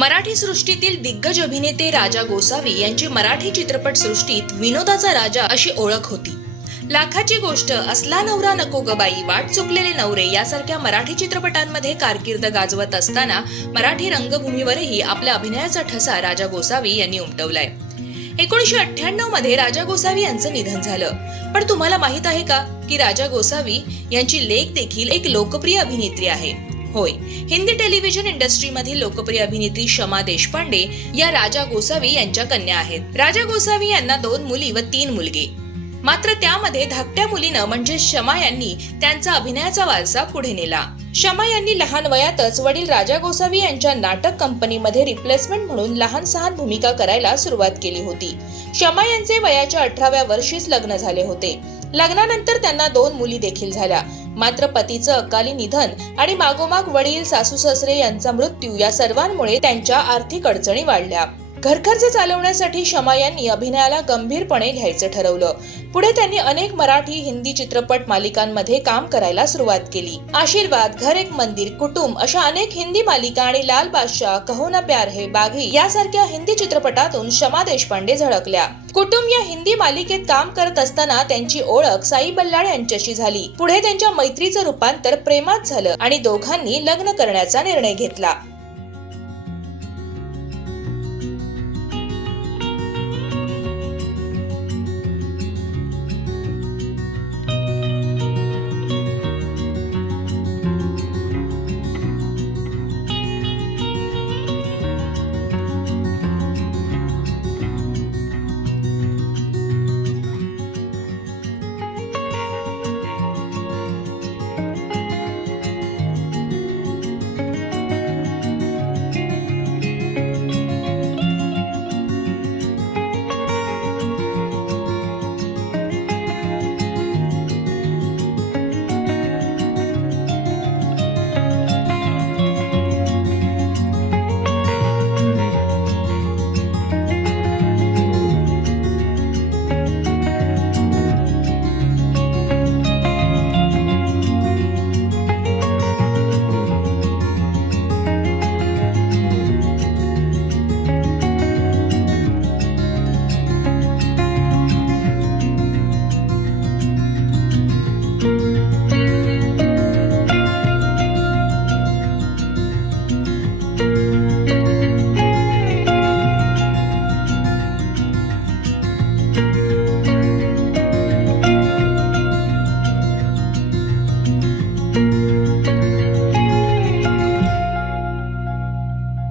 मराठी सृष्टीतील दिग्गज अभिनेते राजा गोसावी यांची मराठी चित्रपट सृष्टीत विनोदाचा राजा अशी ओळख होती. लाखाची गोष्ट, असला नवरा नको ग बाई, वाट चुकलेले नवरे यासारख्या मराठी चित्रपटांमध्ये कारकीर्द गाजवत असताना मराठी रंगभूमीवरही आपल्या अभिनयाचा ठसा राजा गोसावी यांनी उमटवलाय. 1998 मध्ये राजा गोसावी यांचं निधन झालं. पण तुम्हाला माहित आहे का की राजा गोसावी यांची लेक देखील एक लोकप्रिय अभिनेत्री आहे. होय, हिंदी टेलिव्हिजन इंडस्ट्रीमधील लोकप्रिय अभिनेत्री शमा देशपांडे या राजा गोसावी यांच्या कन्या आहेत. राजा गोसावी यांना 2 मुली व 3 मुलगे. मात्र त्यामध्ये धाकट्या मुलीनं म्हणजे शमा यांनी त्यांचा अभिनयाचा वारसा पुढे नेला. शमा यांनी लहान वयातच वडील राजा गोसावी यांच्या नाटक कंपनीमध्ये रिप्लेसमेंट म्हणून लहान सहान भूमिका करायला सुरुवात केली होती. शमा यांचे वयाच्या 18व्या वर्षीच लग्न झाले होते. लग्नानंतर त्यांना 2 मुली देखील झाल्या. मात्र पतीचं अकाली निधन आणि मागोमाग वडील, सासू सासरे यांचा मृत्यू या सर्वांमुळे त्यांच्या आर्थिक अडचणी वाढल्या. घरखर्च चालवण्यासाठी शमा यांनी अभिनयाला गंभीरपणे घ्यायचं ठरवलं. पुढे त्यांनी अनेक मराठी, हिंदी चित्रपट मालिकांमध्ये काम करायला सुरुवात केली. आशीर्वाद, घर एक मंदिर, कुटुंब अशा अनेक हिंदी मालिका आणि लाल बादशाह, कहो ना प्यार है, बागी यासारख्या हिंदी चित्रपटातून शमा देशपांडे झळकल्या. कुटुंब या हिंदी मालिकेत काम करत असताना त्यांची ओळख साई बल्लाळ यांच्याशी झाली. पुढे त्यांच्या मैत्रीचं रूपांतर प्रेमात झालं आणि दोघांनी लग्न करण्याचा निर्णय घेतला.